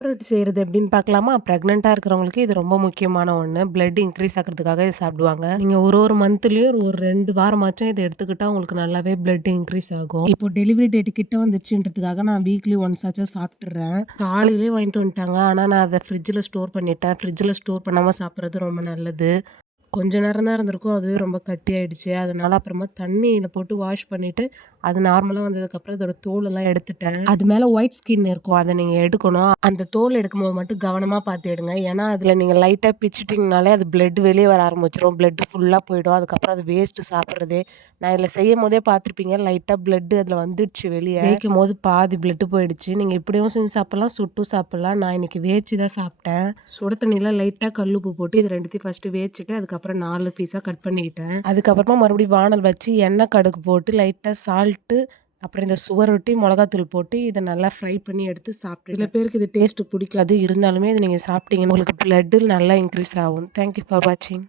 ரொட்டி செய்றது எப்படின்னு பார்க்கலாமா? பிரெக்னன்ட்டா இருக்கிறவங்களுக்கு இது ரொம்ப முக்கியமான ஒண்ணு. பிளட் இன்க்ரீஸ் ஆகுறதுக்காக இத சாப்பிடுவாங்க. நீங்க ஒரு மந்த்லயும் ஒரு 2 வாரமாச்சும் இத எடுத்துக்கிட்டா உங்களுக்கு நல்லாவே பிளட் இன்க்ரீஸ் ஆகும். இப்போ டெலிவரி டேட் கிட்ட வந்துருச்சுன்றதுக்காக நான் வீக்லி ஒன்ஸ் ஆச்சும் சாப்பிட்டுர்றேன். காலையிலேயே வாங்கிட்டு வந்துட்டாங்க. ஆனா நான் அத ஃப்ரிட்ஜ்ல ஸ்டோர் பண்ணிட்டேன். ஃப்ரிட்ஜ்ல ஸ்டோர் பண்ணாம சாப்பிடுறது ரொம்ப நல்லது. கொஞ்ச நேரம் தான் இருந்திருக்கும். அதுவே ரொம்ப கட்டியாயிடுச்சு. அதனால அப்புறமா தண்ணீல போட்டு வாஷ் பண்ணிட்டு, அது நார்மலா வந்ததுக்கப்புறம் இதோட தோலெல்லாம் எடுத்துட்டேன். அது மேல ஒயிட் ஸ்கின் இருக்கும். அத நீங்க எடுக்கணும். அந்த தோல் எடுக்கும்போது மட்டும் கவனமா பார்த்து எடுங்க. ஏன்னா, அதுல நீங்க லைட்டா பிச்சுட்டீங்கனாலே அது பிளட் வெளிய வர ஆரம்பிச்சுரும். பிளட் ஃபுல்லா போயிடும். அதுக்கப்புறம் அது வேஸ்ட் சாப்பிடுறதே. நான் இதுல செய்யும்போதே பார்த்துருப்பீங்க. லைட்டா பிளட் அதுல வந்துடுச்சு வெளிய. வேகும்போது பாதி பிளட் போயிடுச்சு. நீங்க இப்படியும் செஞ்சு சாப்பிடலாம், சுட்டும் சாப்பிடலாம். நான் இன்னைக்கு வேச்சு தான் சாப்பிட்டேன். சுட தண்ணியில லைட்டா கல்லுப்பு போட்டு இது 2த்தையும் ஃபர்ஸ்ட்டு வேச்சுட்டு, அதுக்கப்புறம் 4 பீஸா கட் பண்ணிக்கிட்டேன். அதுக்கப்புறமா மறுபடியும் வானல் வச்சு எண்ணெய், கடுகு போட்டு லைட்டா சால்ட்டு, அப்புறம் இந்த சுவரொட்டி, மிளகாத்தூள் போட்டு இத நல்லா ஃப்ரை பண்ணி எடுத்து சாப்பிட்டுட்டேன். சில பேருக்கு இது டேஸ்ட் பிடிக்காது. இருந்தாலுமே இத நீங்க சாப்பிட்டீங்கன்னா உங்களுக்கு பிளட் நல்லா இன்க்ரீஸ் ஆகும். தேங்க் யூ ஃபார் வாட்சிங்.